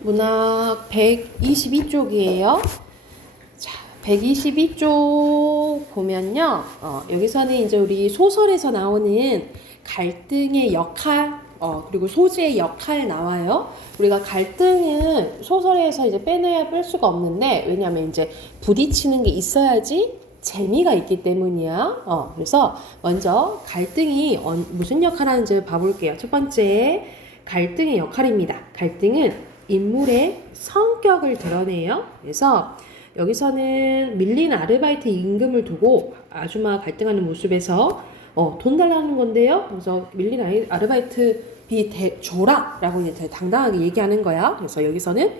문학 122쪽이에요. 자, 122쪽 보면요. 여기서는 이제 우리 소설에서 나오는 갈등의 역할, 그리고 소재의 역할 나와요. 우리가 갈등은 소설에서 이제 빼내야 뺄 수가 없는데, 왜냐면 이제 부딪히는 게 있어야지 재미가 있기 때문이야. 그래서 먼저 갈등이 무슨 역할을 하는지 봐볼게요. 첫 번째, 갈등의 역할입니다. 갈등은 인물의 성격을 드러내요. 그래서 여기서는 밀린 아르바이트 임금을 두고 아줌마가 갈등하는 모습에서 돈 달라는 건데요. 그래서 밀린 아르바이트비 줘라 라고 이제 당당하게 얘기하는 거야. 그래서 여기서는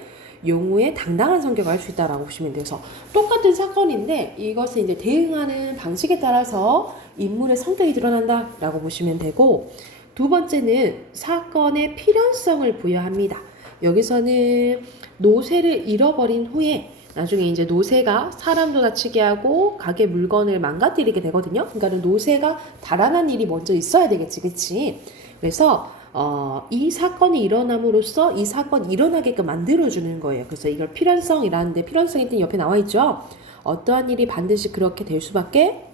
용우의 당당한 성격을 알 수 있다라고 보시면 돼요. 그래서 똑같은 사건인데 이것을 이제 대응하는 방식에 따라서 인물의 성격이 드러난다라고 보시면 되고, 두 번째는 사건의 필연성을 부여합니다. 여기서는 노새를 잃어버린 후에 나중에 이제 노새가 사람도 다치게 하고 가게 물건을 망가뜨리게 되거든요. 그러니까 노새가 달아난 일이 먼저 있어야 되겠지, 그치? 그래서 이 사건이 일어남으로써 이 사건이 일어나게끔 만들어주는 거예요. 그래서 이걸 필연성이라는데, 필연성이 뜻 옆에 나와 있죠. 어떠한 일이 반드시 그렇게 될 수밖에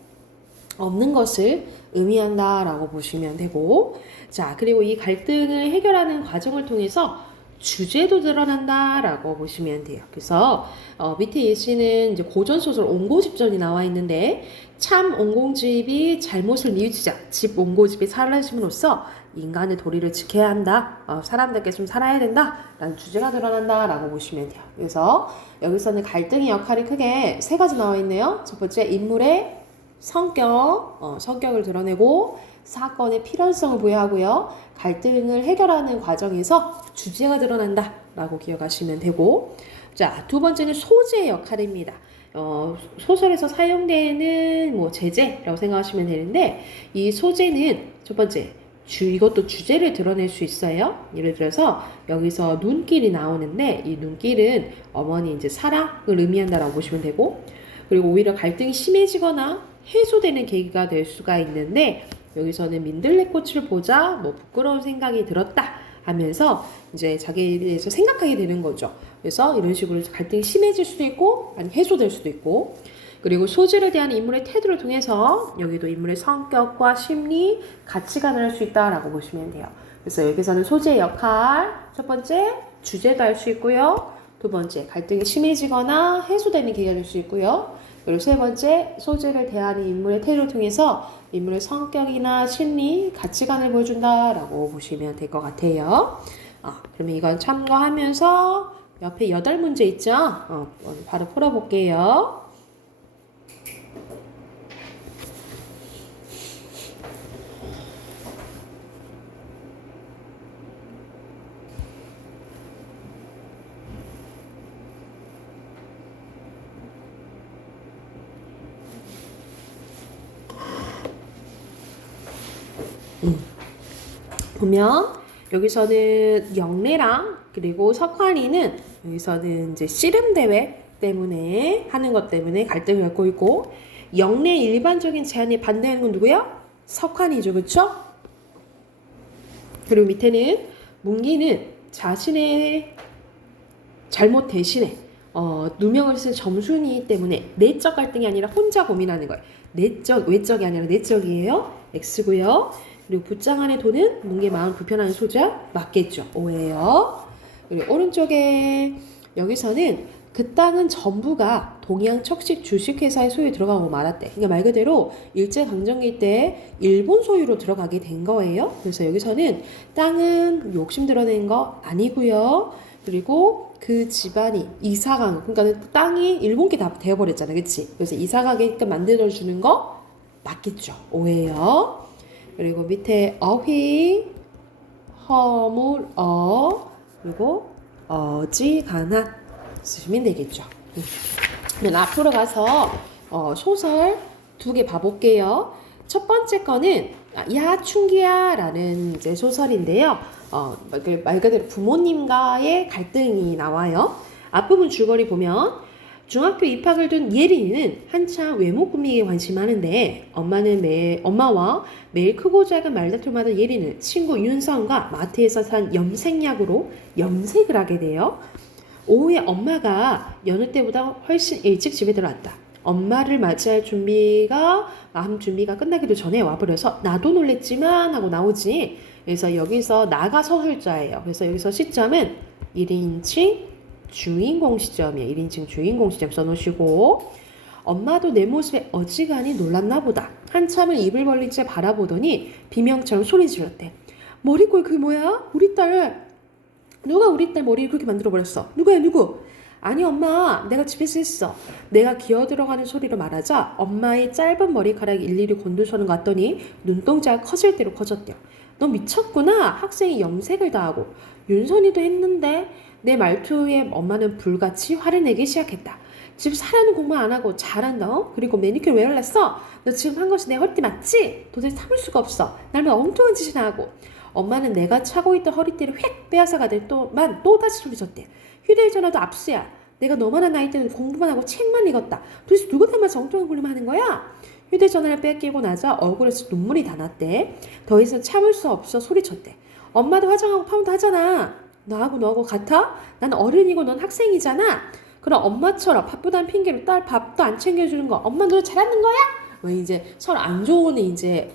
없는 것을 의미한다라고 보시면 되고, 자, 그리고 이 갈등을 해결하는 과정을 통해서 주제도 드러난다라고 보시면 돼요. 그래서 밑에 예시는 이제 고전소설 옹고집전이 나와 있는데, 참 옹공집이 잘못을 뉘우치자 집 옹고집이 사라짐으로써 인간의 도리를 지켜야 한다. 사람답게 좀 살아야 된다. 라는 주제가 드러난다 라고 보시면 돼요. 그래서 여기서는 갈등의 역할이 크게 세 가지 나와 있네요. 첫 번째, 인물의 성격을 드러내고 사건의 필연성을 부여하고요. 갈등을 해결하는 과정에서 주제가 드러난다 라고 기억하시면 되고, 자, 두 번째는 소재의 역할입니다. 소설에서 사용되는 뭐 제재라고 생각하시면 되는데, 이 소재는 첫 번째, 이것도 주제를 드러낼 수 있어요. 예를 들어서 여기서 눈길이 나오는데, 이 눈길은 어머니 이제 사랑을 의미한다라고 보시면 되고, 그리고 오히려 갈등이 심해지거나 해소되는 계기가 될 수가 있는데, 여기서는 민들레꽃을 보자 뭐 부끄러운 생각이 들었다 하면서 이제 자기에 대해서 생각하게 되는 거죠. 그래서 이런 식으로 갈등이 심해질 수도 있고 아니 해소될 수도 있고, 그리고 소재를 대한 인물의 태도를 통해서 여기도 인물의 성격과 심리, 가치관을 알 수 있다라고 보시면 돼요. 그래서 여기서는 소재의 역할, 첫 번째 주제도 알 수 있고요. 두 번째, 갈등이 심해지거나 해소되는 계기가 될 수 있고요. 그리고 세 번째, 소재를 대하는 인물의 태도를 통해서 인물의 성격이나 심리, 가치관을 보여준다라고 보시면 될 것 같아요. 그러면 이건 참고하면서 옆에 8문제 있죠? 바로 풀어볼게요. 보면 여기서는 영래랑 그리고 석환이는 여기서는 이제 씨름 대회 때문에 하는 것 때문에 갈등을 갖고 있고, 영래 일반적인 제안에 반대하는 건 누구야? 석환이죠, 그렇죠? 그리고 밑에는 문기는 자신의 잘못 대신에 누명을 쓴 점순이 때문에 내적 갈등이 아니라 혼자 고민하는 거예요. 외적이 아니라 내적이에요. X고요. 그리고 붓장 안에 돈은 문게 마음 불편한 소자 맞겠죠. O예요. 그리고 오른쪽에 여기서는 그 땅은 전부가 동양 척식 주식회사의 소유에 들어가고 말았대. 그러니까 말 그대로 일제강점기 때 일본 소유로 들어가게 된 거예요. 그래서 여기서는 땅은 욕심 드러낸 거 아니고요. 그리고 그 집안이 이사강, 그러니까 땅이 일본게 다 되어버렸잖아, 그치? 그래서 이사가게끔 만들어주는 거 맞겠죠. O예요. 그리고 밑에 어휘, 허물, 그리고 어지간한 쓰시면 되겠죠. 그러면 앞으로 가서 소설 2개 봐볼게요. 첫 번째 거는 야 춘기야 라는 이제 소설인데요. 말 그대로 부모님과의 갈등이 나와요. 앞부분 줄거리 보면 중학교 입학을 둔 예린이는 한참 외모 꾸미기에 관심하는데 엄마와 매일 크고 작은 말다툼하던 예린이는 친구 윤성과 마트에서 산 염색약으로 염색을 하게 돼요. 오후에 엄마가 여느 때보다 훨씬 일찍 집에 들어왔다. 엄마를 맞이할 마음 준비가 끝나기도 전에 와버려서 나도 놀랬지만 하고 나오지. 그래서 여기서 나가 서술자예요. 그래서 여기서 시점은 1인칭 주인공 시점이에요. 1인칭 주인공 시점 써놓으시고 엄마도 내 모습에 어지간히 놀랐나 보다. 한참을 입을 벌린 채 바라보더니 비명처럼 소리 질렀대. 머리꼴 그게 뭐야? 누가 우리 딸 머리를 그렇게 만들어버렸어? 누구야 누구? 아니 엄마 내가 집에서 했어. 내가 기어 들어가는 소리로 말하자 엄마의 짧은 머리카락이 일일이 곤두서는 것 같더니 눈동자가 커질 대로 커졌대요. 너 미쳤구나. 학생이 염색을 다 하고. 윤선이도 했는데 내 말투에 엄마는 불같이 화를 내기 시작했다. 집에서 하라는 공부 안 하고 잘한다. 어? 그리고 매니큐어 왜 발랐어? 너 지금 한 것이 내 허리띠 맞지? 도저히 참을 수가 없어. 날만 엉뚱한 짓이나 하고. 엄마는 내가 차고 있던 허리띠를 휙 빼앗아 가더니 또 다시 소리쳤대. 휴대전화도 압수야. 내가 너만한 나이 때는 공부만 하고 책만 읽었다. 도대체 누구 닮아서 엉뚱한 굴림만 하는 거야? 휴대전화를 뺏기고 나자 얼굴에서 눈물이 다 났대. 더 이상 참을 수 없어 소리쳤대. 엄마도 화장하고 파운드 하잖아. 너하고 같아? 난 어른이고 넌 학생이잖아. 그럼 엄마처럼 바쁘다는 핑계로 딸 밥도 안 챙겨주는 거 엄마 너 잘하는 거야? 왜 이제 서로 안 좋은 이제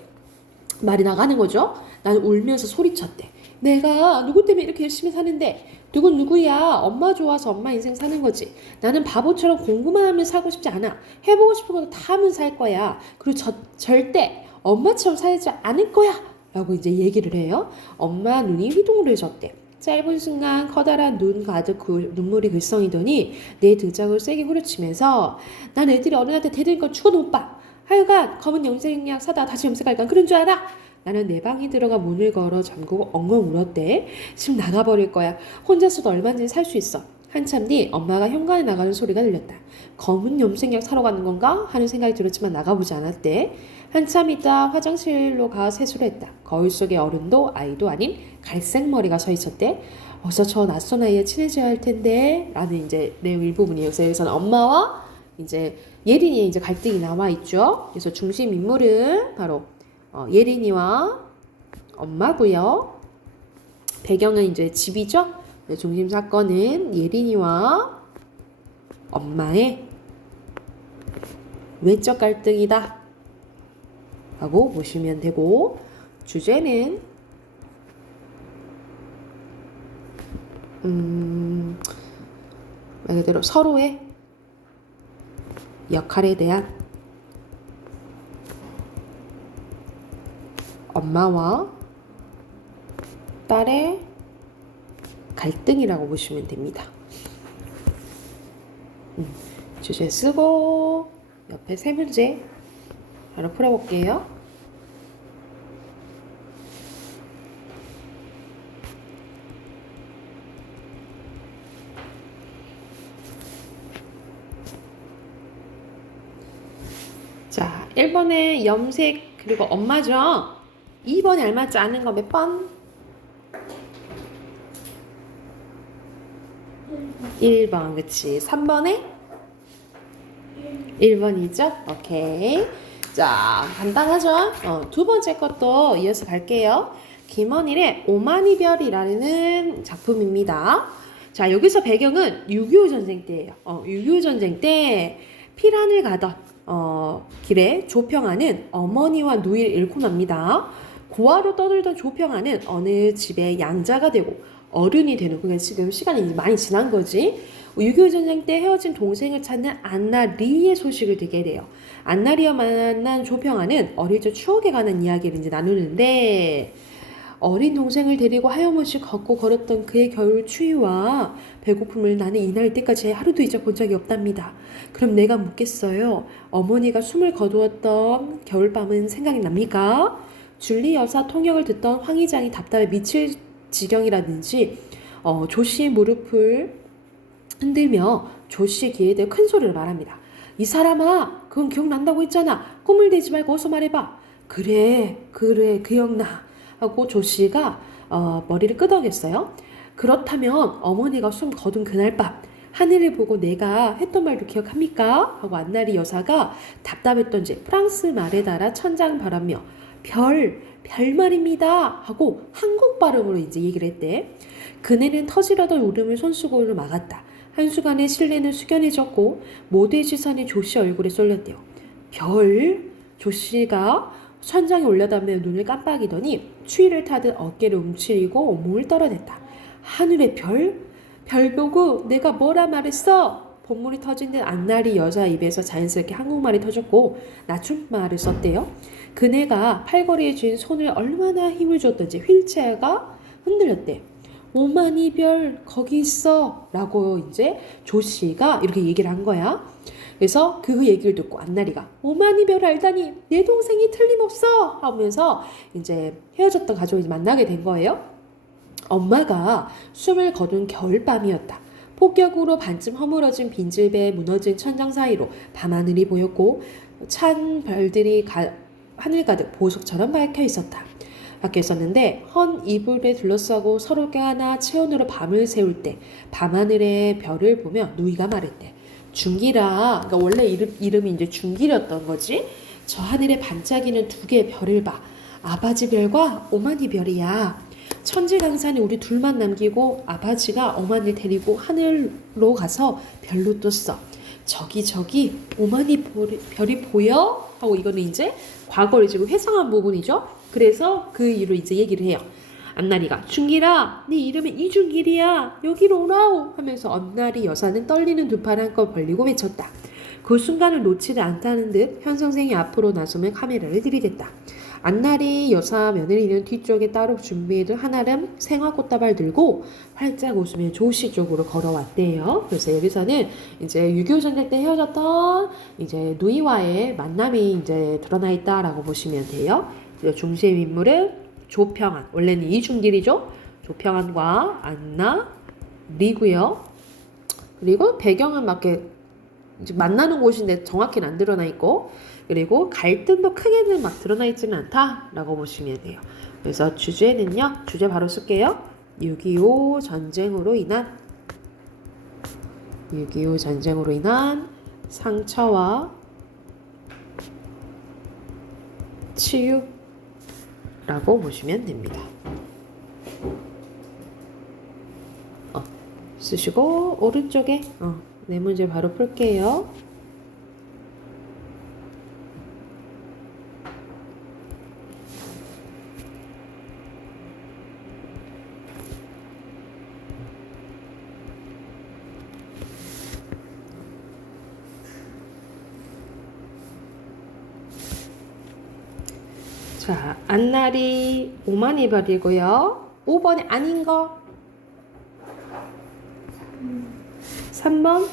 말이 나가는 거죠. 나는 울면서 소리쳤대. 내가 누구 때문에 이렇게 열심히 사는데 누군 누구야. 엄마 좋아서 엄마 인생 사는 거지. 나는 바보처럼 공부만 하면 살고 싶지 않아. 해보고 싶은 거 다 하면 살 거야. 그리고 절대 엄마처럼 살지 않을 거야 라고 이제 얘기를 해요. 엄마 눈이 휘둥그레졌대. 짧은 순간 커다란 눈 가득 눈물이 글썽이더니 내 등짝을 세게 후려치면서 난 애들이 어른한테 대드니까 죽어도 못 봐. 하여간 검은 염색약 사다 다시 염색할까 그런 줄 알아? 나는 내 방에 들어가 문을 걸어 잠그고 엉엉 울었대. 지금 나가버릴 거야. 혼자서도 얼마든지 살 수 있어. 한참 뒤 엄마가 현관에 나가는 소리가 들렸다. 검은 염색약 사러 가는 건가? 하는 생각이 들었지만 나가보지 않았대. 한참 있다 화장실로 가 세수를 했다. 거울 속에 어른도 아이도 아닌 갈색 머리가 서 있었대. 어서 저 낯선 아이에 친해져야 할 텐데 라는 이제 내용 일부분이에요. 그래서 여기서는 엄마와 이제 예린이의 이제 갈등이 나와 있죠. 그래서 중심 인물은 바로 예린이와 엄마고요. 배경은 이제 집이죠. 중심 사건은 예린이와 엄마의 외적 갈등이다 라고 보시면 되고, 주제는 말 그대로 서로의 역할에 대한 엄마와 딸의 갈등이라고 보시면 됩니다. 주제 쓰고 옆에 세 문제 바로 풀어볼게요. 자, 1번에 염색 그리고 엄마죠. 2번에 알맞지 않은 거 몇 번? 1번, 그치. 3번에? 1번이죠? 오케이. 자, 간단하죠? 두 번째 것도 이어서 갈게요. 김원일의 오만이별이라는 작품입니다. 자, 여기서 배경은 6.25 전쟁 때예요. 6.25 전쟁 때 피란을 가던 길에 조평아는 어머니와 누이를 잃고 납니다. 고아로 떠들던 조평아는 어느 집에 양자가 되고 어른이 되는, 그게 지금 시간이 이제 많이 지난 거지. 6.25 전쟁 때 헤어진 동생을 찾는 안나리의 소식을 듣게 돼요. 안나리와 만난 조평아는 어릴 적 추억에 관한 이야기를 이제 나누는데, 어린 동생을 데리고 하염없이 걷고 걸었던 그의 겨울 추위와 배고픔을 나는 이날 때까지 하루도 잊어본 적이 없답니다. 그럼 내가 묻겠어요. 어머니가 숨을 거두었던 겨울밤은 생각이 납니까? 줄리 여사 통역을 듣던 황 의장이 답답해 미칠 지경이라든지 조씨의 무릎을 흔들며 조씨의 귀에 대어 큰 소리로 말합니다. 이 사람아, 그건 기억난다고 했잖아. 꿈을 대지 말고 어서 말해봐. 그래 기억나 하고 조씨가 머리를 끄덕였어요. 그렇다면 어머니가 숨 거둔 그날 밤 하늘을 보고 내가 했던 말도 기억합니까? 하고 안나리 여사가 답답했던지 프랑스 말에 달아 천장 바라며 별 말입니다. 하고 한국 발음으로 이제 얘기를 했대. 그네는 터지려던 울음을 손수건으로 막았다. 한순간에 실내는 숙연해졌고 모두의 시선이 조씨 얼굴에 쏠렸대요. 별? 조씨가 천장에 올려다며 눈을 깜빡이더니 추위를 타듯 어깨를 움츠리고 온몸을 떨어댔다. 하늘의 별? 별 보고 내가 뭐라 말했어? 본물이 터진 듯 안나리 여자 입에서 자연스럽게 한국말이 터졌고 낮춤말을 썼대요. 그네가 팔걸이에 쥔 손을 얼마나 힘을 줬던지 휠체어가 흔들렸대. 오만이 별 거기 있어 라고 이제 조씨가 이렇게 얘기를 한 거야. 그래서 그 얘기를 듣고 안나리가 오만이 별 알다니 내 동생이 틀림없어 하면서 이제 헤어졌던 가족을 만나게 된 거예요. 엄마가 숨을 거둔 겨울밤이었다. 폭격으로 반쯤 허물어진 빈집에 무너진 천장 사이로 밤하늘이 보였고 찬 별들이 하늘 가득 보석처럼 밝혀 있었다. 밖에 있었는데 헌 이불에 둘러싸고 서로 껴안아 체온으로 밤을 새울 때 밤하늘의 별을 보며 누이가 말했대. 중기라, 그러니까 원래 이름이 이제 중기였던 거지. 저 하늘에 반짝이는 두 개의 별을 봐. 아바지 별과 오마니 별이야. 천지강산이 우리 둘만 남기고 아바지가 어머니를 데리고 하늘로 가서 별로 떴어. 저기 오마니 별이 보여? 하고 이거는 이제 과거를 지금 회상한 부분이죠. 그래서 그 이유로 이제 얘기를 해요. 안나리가 중기라 네 이름은 이중길이야 여기로 오라오 하면서 안나리 여사는 떨리는 두 팔을 한껏 벌리고 외쳤다. 그 순간을 놓지를 않다는 듯 현 선생이 앞으로 나서며 카메라를 들이댔다. 안나리 여사 며느리는 뒤쪽에 따로 준비해둔 한아름 생화꽃다발 들고 활짝 웃으며 조씨 쪽으로 걸어왔대요. 그래서 여기서는 이제 6.25 전쟁 때 헤어졌던 이제 누이와의 만남이 이제 드러나 있다라고 보시면 돼요. 중심 인물은 조평안, 원래는 이중길이죠. 조평안과 안나리고요. 그리고 배경은 막 이렇게 만나는 곳인데 정확히는 안 드러나 있고, 그리고 갈등도 크게는 막 드러나 있지는 않다라고 보시면 돼요. 그래서 주제는요, 주제 바로 쓸게요. 6.25 전쟁으로 인한 상처와 치유라고 보시면 됩니다. 쓰시고 오른쪽에 네 문제 바로 풀게요. 자, 안나리 오만이 별이고요. 5번이 아닌 거. 3번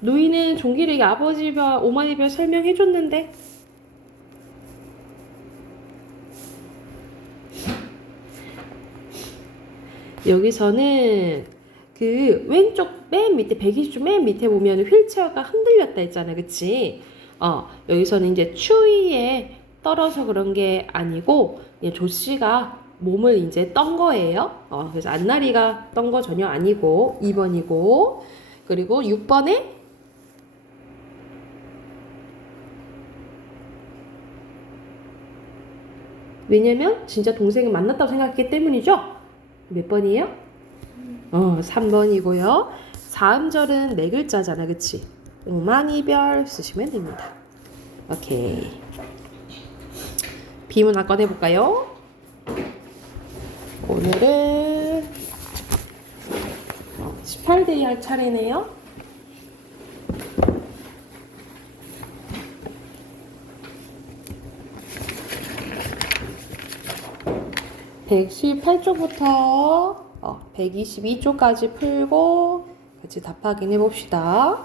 누이는 종기를 아버지 별, 오만이 별 설명해줬는데. 여기서는 그 왼쪽 맨 밑에 120쪽 맨 밑에 보면 휠체어가 흔들렸다 했잖아, 그치? 여기서는 이제 추위에 떨어서 그런 게 아니고 조씨가 몸을 이제 떤 거예요. 그래서 안나리가 떤 거 전혀 아니고 2번이고, 그리고 6번에 왜냐면 진짜 동생을 만났다고 생각했기 때문이죠. 몇 번이에요? 3번이고요. 사음절은 네 글자잖아, 그치? 오만이별 쓰시면 됩니다. 오케이. 비문학 꺼내볼까요? 오늘은 18대 할 차례네요. (118쪽부터) 122쪽까지 풀고 같이 답 확인해 봅시다.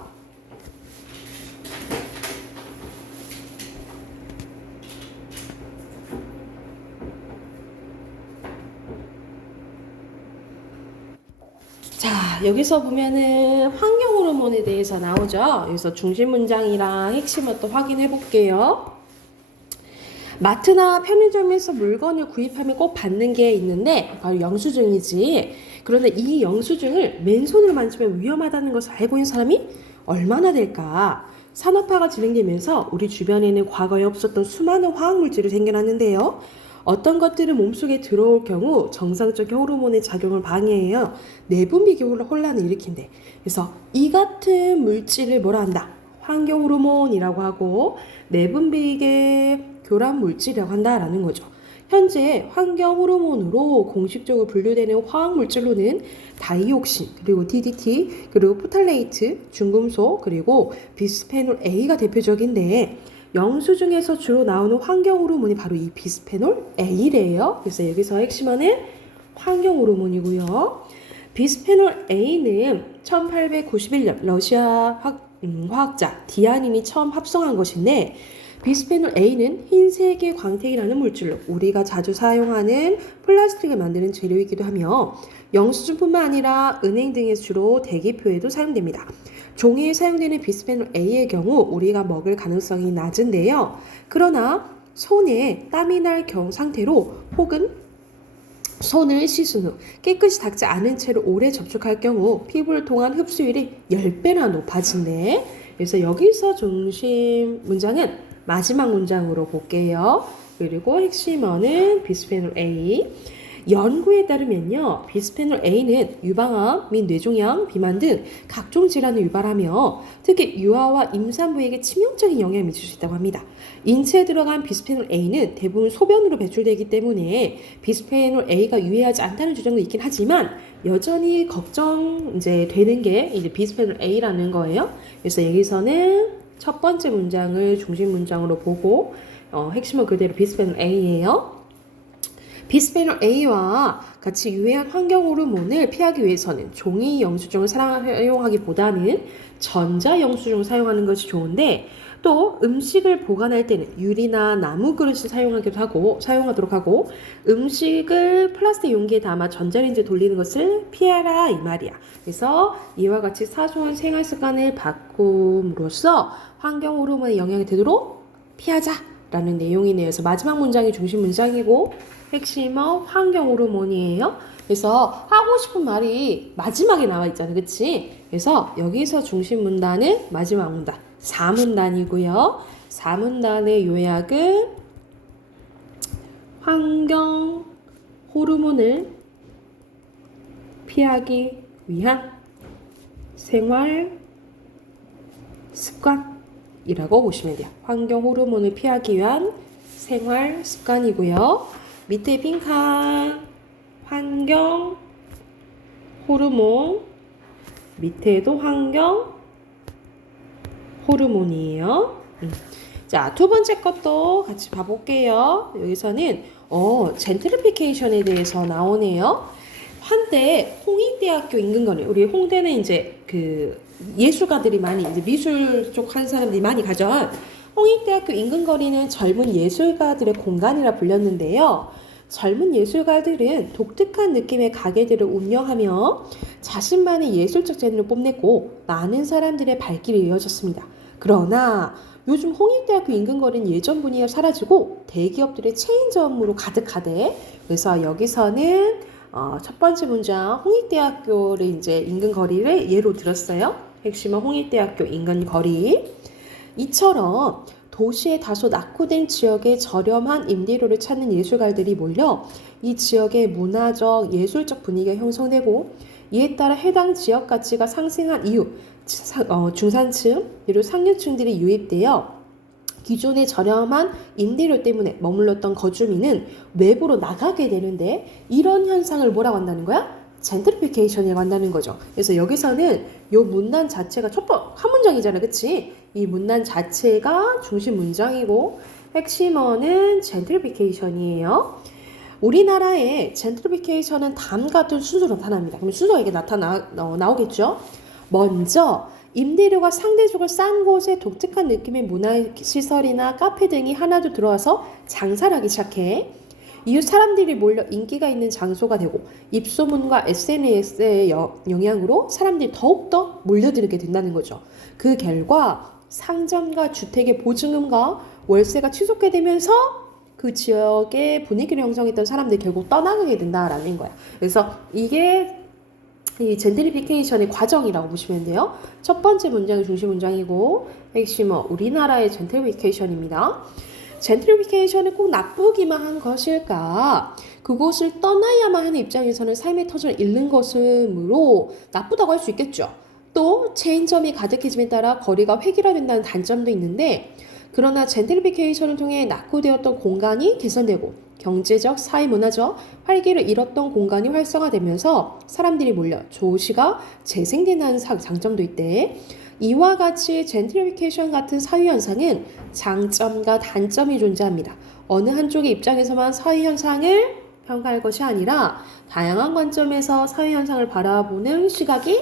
자, 여기서 보면은 환경 호르몬에 대해서 나오죠. 여기서 중심 문장이랑 핵심을 또 확인해 볼게요. 마트나 편의점에서 물건을 구입하면 꼭 받는 게 있는데 바로 영수증이지. 그런데 이 영수증을 맨손으로 만지면 위험하다는 것을 알고 있는 사람이 얼마나 될까? 산업화가 진행되면서 우리 주변에는 과거에 없었던 수많은 화학물질이 생겨났는데요. 어떤 것들은 몸속에 들어올 경우 정상적인 호르몬의 작용을 방해해요. 내분비계 혼란을 일으킨대. 그래서 이 같은 물질을 뭐라 한다? 환경 호르몬이라고 하고 내분비계 교란 물질이라고 한다라는 거죠. 현재 환경 호르몬으로 공식적으로 분류되는 화학 물질로는 다이옥신, 그리고 DDT, 그리고 포탈레이트, 중금속, 그리고 비스페놀 A가 대표적인데 영수증에서 주로 나오는 환경 호르몬이 바로 이 비스페놀 A래요. 그래서 여기서 핵심어는 환경 호르몬이고요. 비스페놀 A는 1891년 러시아 화학자 디아닌이 처음 합성한 것인데 비스페놀 A는 흰색의 광택이라는 물질로 우리가 자주 사용하는 플라스틱을 만드는 재료이기도 하며 영수증뿐만 아니라 은행 등에서 주로 대기표에도 사용됩니다. 종이에 사용되는 비스페놀 A의 경우 우리가 먹을 가능성이 낮은데요. 그러나 손에 땀이 날 상태로 혹은 손을 씻은 후 깨끗이 닦지 않은 채로 오래 접촉할 경우 피부를 통한 흡수율이 10배나 높아진대. 그래서 여기서 중심 문장은 마지막 문장으로 볼게요. 그리고 핵심어는 비스페놀 A. 연구에 따르면요, 비스페놀 A는 유방암 및 뇌종양, 비만 등 각종 질환을 유발하며 특히 유아와 임산부에게 치명적인 영향을 미칠 수 있다고 합니다. 인체에 들어간 비스페놀 A는 대부분 소변으로 배출되기 때문에 비스페놀 A가 유해하지 않다는 주장도 있긴 하지만 여전히 되는 게 이제 비스페놀 A라는 거예요. 그래서 여기서는 첫 번째 문장을 중심 문장으로 보고 핵심은 그대로 비스페놀 A예요. 비스페놀 A와 같이 유해한 환경 호르몬을 피하기 위해서는 종이 영수증을 사용하기보다는 전자 영수증을 사용하는 것이 좋은데 또 음식을 보관할 때는 유리나 나무 그릇을 사용하도록 하고 음식을 플라스틱 용기에 담아 전자레인지에 돌리는 것을 피하라 이 말이야. 그래서 이와 같이 사소한 생활 습관을 바꿈으로써 환경 호르몬의 영향이 되도록 피하자라는 내용이네요. 그래서 마지막 문장이 중심 문장이고 핵심어 환경 호르몬이에요. 그래서 하고 싶은 말이 마지막에 나와 있잖아, 그치? 그래서 여기서 중심 문단은 마지막 문단 4문단이고요. 4문단의 요약은 환경 호르몬을 피하기 위한 생활 습관이라고 보시면 돼요. 환경 호르몬을 피하기 위한 생활 습관이고요. 밑에 빈칸 환경 호르몬 밑에도 환경 호르몬이에요. 자, 두 번째 것도 같이 봐볼게요. 여기서는 젠트리피케이션에 대해서 나오네요. 한때 홍익대학교 인근거리, 우리 홍대는 이제 그 예술가들이 많이 이제 미술 쪽 한 사람들이 많이 가죠. 홍익대학교 인근거리는 젊은 예술가들의 공간이라 불렸는데요. 젊은 예술가들은 독특한 느낌의 가게들을 운영하며 자신만의 예술적 재능을 뽐냈고 많은 사람들의 발길이 이어졌습니다. 그러나 요즘 홍익대학교 인근거리는 예전 분위기가 사라지고 대기업들의 체인점으로 가득하대. 그래서 여기서는 첫 번째 문장 홍익대학교를 이제 인근거리를 예로 들었어요. 핵심은 홍익대학교 인근거리. 이처럼 도시의 다소 낙후된 지역에 저렴한 임대료를 찾는 예술가들이 몰려 이 지역의 문화적, 예술적 분위기가 형성되고 이에 따라 해당 지역 가치가 상승한 이후 중산층, 그리고 상류층들이 유입되어 기존의 저렴한 임대료 때문에 머물렀던 거주민은 외부로 나가게 되는데 이런 현상을 뭐라고 한다는 거야? 젠트리피케이션이라고 한다는 거죠. 그래서 여기서는 이 문단 자체가 한 문장이잖아, 그치? 이 문단 자체가 중심 문장이고 핵심어는 젠트리피케이션이에요. 우리나라의 젠트리피케이션은 다음과 같은 순서로 나타납니다. 그럼 순서가 이게 나오겠죠? 먼저 임대료가 상대적으로 싼 곳에 독특한 느낌의 문화시설이나 카페 등이 하나도 들어와서 장사를 하기 시작해. 이후 사람들이 몰려 인기가 있는 장소가 되고 입소문과 SNS의 영향으로 사람들이 더욱더 몰려들게 된다는 거죠. 그 결과 상점과 주택의 보증금과 월세가 치솟게 되면서 그 지역의 분위기를 형성했던 사람들이 결국 떠나게 된다라는 거야. 그래서 이게 이 젠트리피케이션의 과정이라고 보시면 돼요. 첫 번째 문장이 중심 문장이고 핵심은 우리나라의 젠트리피케이션입니다. 젠트리피케이션은 꼭 나쁘기만 한 것일까? 그곳을 떠나야만 하는 입장에서는 삶의 터전을 잃는 것이므로 나쁘다고 할 수 있겠죠. 또 체인점이 가득해짐에 따라 거리가 획일화된다는 단점도 있는데 그러나 젠트리피케이션을 통해 낙후되었던 공간이 개선되고 경제적, 사회문화적 활기를 잃었던 공간이 활성화되면서 사람들이 몰려 도시가 재생된다는 장점도 있대. 이와 같이 젠트리피케이션 같은 사회현상은 장점과 단점이 존재합니다. 어느 한쪽의 입장에서만 사회현상을 평가할 것이 아니라 다양한 관점에서 사회현상을 바라보는 시각이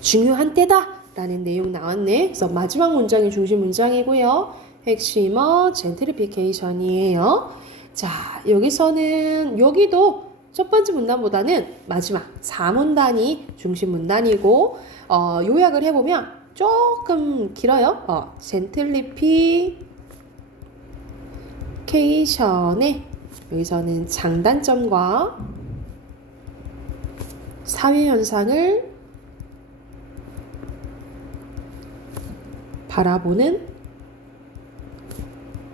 중요한 때다 라는 내용 나왔네. 그래서 마지막 문장이 중심 문장이고요. 핵심어 젠트리피케이션이에요. 자, 여기서는 여기도 첫 번째 문단보다는 마지막 4문단이 중심 문단이고 요약을 해보면 조금 길어요. 젠트리피케이션의 여기서는 장단점과 사회현상을 바라보는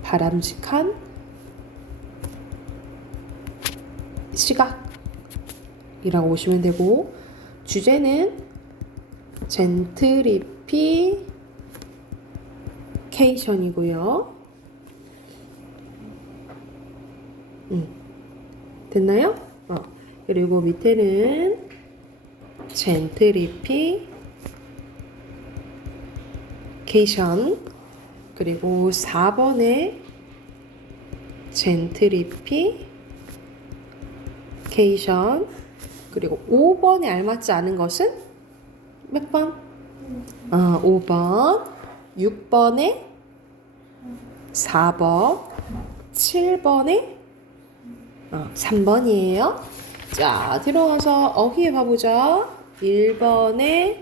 바람직한 시각이라고 보시면 되고 주제는 젠트리피케이션이고요. 됐나요? 그리고 밑에는 젠트리피케이션 그리고 4번에 젠트리피케이션 그리고 5번에 알맞지 않은 것은 몇 번? 5번 6번에 4번 7번에 3번이에요. 자, 들어가서 어휘에 봐보자. 1번에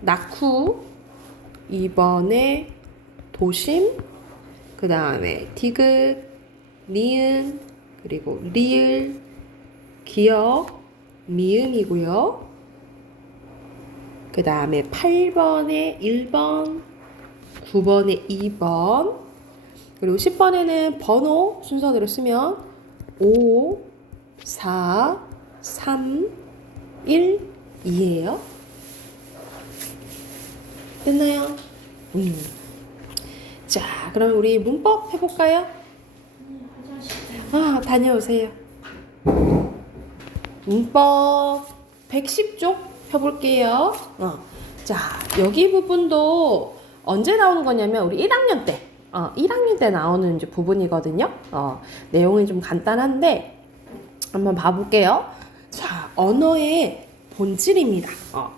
낙후 2번에 도심 그 다음에 디귿 니은 그리고 리을 기역 미음이고요. 그 다음에 8번에 1번 9번에 2번 그리고 10번에는 번호 순서대로 쓰면 5 4 3 1 2예요. 됐나요? 자, 그럼 우리 문법 해볼까요? 다녀오세요. 문법 110쪽 펴볼게요. 자, 여기 부분도 언제 나오는 거냐면 우리 1학년 때 1학년 때 나오는 이제 부분이거든요. 내용이 좀 간단한데 한번 봐볼게요. 자, 언어의 본질입니다.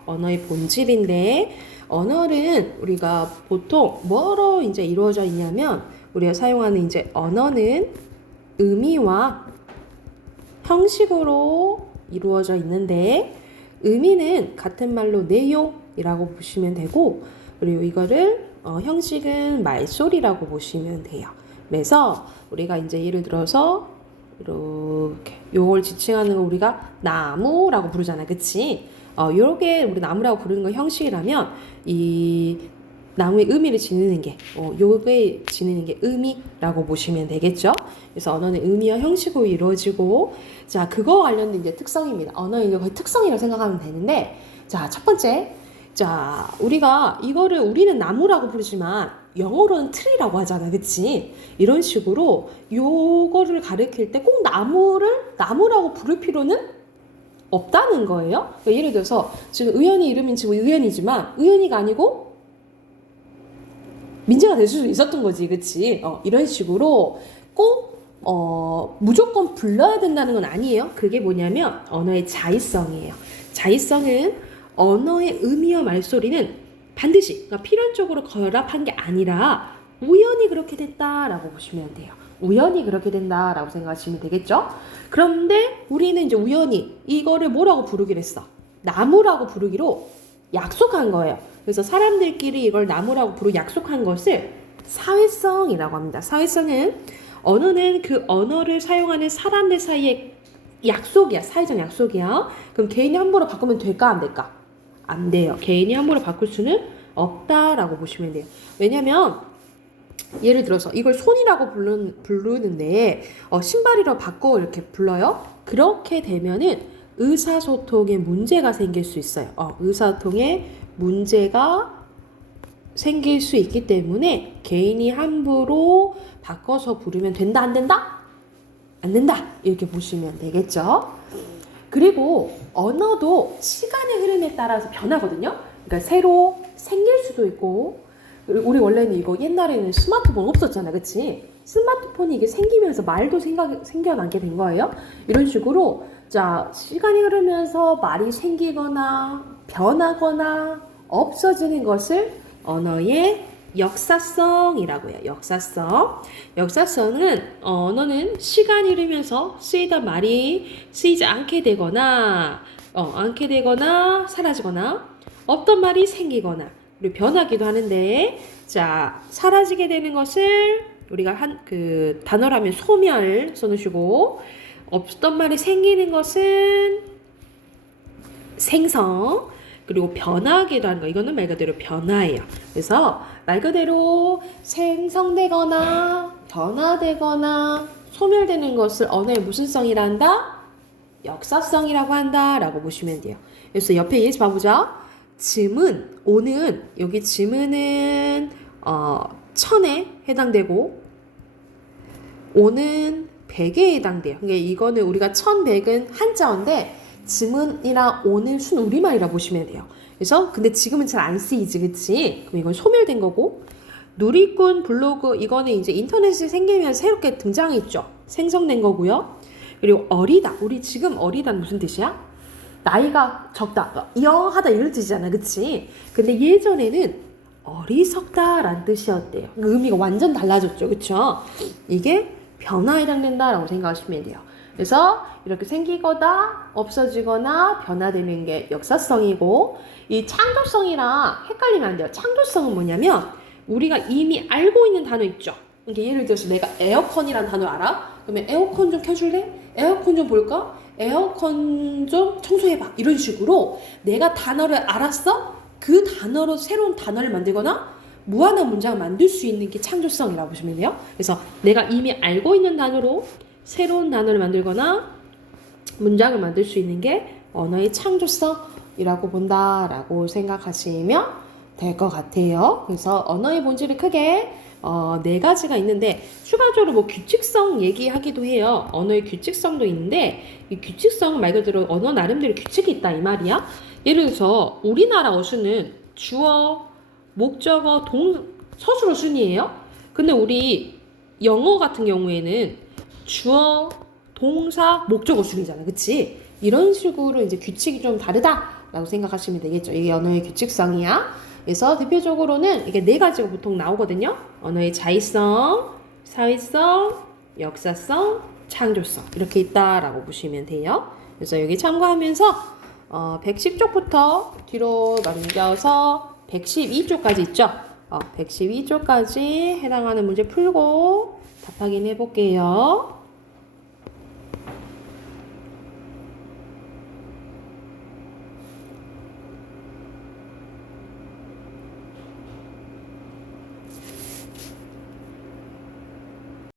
언어의 본질인데 언어는 우리가 보통 뭐로 이제 이루어져 있냐면 우리가 사용하는 이제 언어는 의미와 형식으로 이루어져 있는데 의미는 같은 말로 내용이라고 보시면 되고 그리고 이거를 형식은 말소리라고 보시면 돼요. 그래서 우리가 이제 예를 들어서 이렇게 요걸 지칭하는 거 우리가 나무라고 부르잖아, 그치? 요렇게 우리 나무라고 부르는 거 형식이라면 이 나무의 의미를 지니는 게 요게 지니는 게 의미라고 보시면 되겠죠. 그래서 언어는 의미와 형식으로 이루어지고 자 그거 관련된 이제 특성입니다. 언어의 이제 거의 특성이라고 생각하면 되는데 자 첫 번째 자 우리가 이거를 우리는 나무라고 부르지만 영어로는 트리라고 하잖아, 그치? 이런 식으로 요거를 가리킬 때 꼭 나무라고 부를 필요는 없다는 거예요. 그러니까 예를 들어서 지금 의연이 이름은 지금 의연이지만 의연이가 아니고 민재가 될 수도 있었던 거지, 그치? 이런 식으로 꼭 무조건 불러야 된다는 건 아니에요. 그게 뭐냐면 언어의 자의성이에요. 자의성은 언어의 의미와 말소리는 반드시 그러니까 필연적으로 결합한 게 아니라 우연히 그렇게 됐다라고 보시면 돼요. 우연히 그렇게 된다라고 생각하시면 되겠죠? 그런데 우리는 이제 우연히 이거를 뭐라고 부르기로 했어? 나무라고 부르기로 약속한 거예요. 그래서 사람들끼리 이걸 나무라고 부르고 약속한 것을 사회성이라고 합니다. 사회성은 언어는 그 언어를 사용하는 사람들 사이의 약속이야. 사회적 약속이야. 그럼 개인이 함부로 바꾸면 될까 안 될까? 안 돼요. 개인이 함부로 바꿀 수는 없다라고 보시면 돼요. 왜냐면 예를 들어서 이걸 손이라고 부르는데 신발이라고 바꿔 이렇게 불러요. 그렇게 되면은 의사소통에 문제가 생길 수 있어요. 의사소통에 문제가 생길 수 있기 때문에 개인이 함부로 바꿔서 부르면 된다 안 된다? 안 된다 이렇게 보시면 되겠죠. 그리고 언어도 시간의 흐름에 따라서 변하거든요. 그러니까 새로 생길 수도 있고, 우리 원래는 이거 옛날에는 스마트폰 없었잖아, 그치? 스마트폰이 이게 생기면서 말도 생겨나게 된 거예요. 이런 식으로 자 시간이 흐르면서 말이 생기거나 변하거나 없어지는 것을 언어의 역사성이라고 해요. 역사성은 언어는 시간이 흐르면서 쓰이던 말이 쓰이지 않게 되거나 사라지거나 없던 말이 생기거나 그리고 변하기도 하는데, 자 사라지게 되는 것을 우리가 그 단어로 하면 소멸 써놓으시고, 없던 말이 생기는 것은 생성, 그리고 변하기도 하는 거, 이거는 말 그대로 변화예요. 그래서 말 그대로 생성되거나 변화되거나 소멸되는 것을 언어의 무슨 성이라 한다? 역사성이라고 한다라고 보시면 돼요. 그래서 옆에 예시 봐보자. 즈문, 오는, 여기 즈문은 천에 해당되고 오는 100에 해당돼요. 그러니까 이거는 우리가 1100은 한자어인데 즈문이랑 오는 순우리말이라 보시면 돼요. 그래서 근데 지금은 잘 안 쓰이지, 그치? 그럼 이건 소멸된 거고, 누리꾼 블로그, 이거는 이제 인터넷이 생기면서 새롭게 등장했죠. 생성된 거고요. 그리고 어리다, 우리 지금 어리다는 무슨 뜻이야? 나이가 적다, 영하다 이런 뜻이잖아, 그치? 근데 예전에는 어리석다라는 뜻이었대요. 의미가 완전 달라졌죠, 그쵸? 이게 변화에 해당된다라고 생각하시면 돼요. 그래서 이렇게 생기거나 없어지거나 변화되는 게 역사성이고, 이 창조성이랑 헷갈리면 안 돼요. 창조성은 뭐냐면 우리가 이미 알고 있는 단어 있죠. 그러니까 예를 들어서 내가 에어컨이라는 단어 알아? 그러면 에어컨 좀 켜줄래? 에어컨 좀 볼까? 에어컨 좀 청소해봐. 이런 식으로 내가 단어를 알았어? 그 단어로 새로운 단어를 만들거나 무한한 문장을 만들 수 있는 게 창조성이라고 보시면 돼요. 그래서 내가 이미 알고 있는 단어로 새로운 단어를 만들거나 문장을 만들 수 있는 게 언어의 창조성이라고 본다라고 생각하시면 될 것 같아요. 그래서 언어의 본질이 크게 네 가지가 있는데, 추가적으로 뭐 규칙성 얘기하기도 해요. 언어의 규칙성도 있는데, 이 규칙성은 말 그대로 언어 나름대로 규칙이 있다 이 말이야. 예를 들어서 우리나라 어순은 주어, 목적어, 서술어 순이에요. 근데 우리 영어 같은 경우에는 주어, 동사, 목적어 순이잖아, 그치? 이런 식으로 이제 규칙이 좀 다르다라고 생각하시면 되겠죠. 이게 언어의 규칙성이야. 그래서 대표적으로는 이게 네 가지가 보통 나오거든요. 언어의 자의성, 사회성, 역사성, 창조성 이렇게 있다라고 보시면 돼요. 그래서 여기 참고하면서 110쪽부터 뒤로 넘겨서 112쪽까지 있죠. 112쪽까지 해당하는 문제 풀고 답 확인해 볼게요.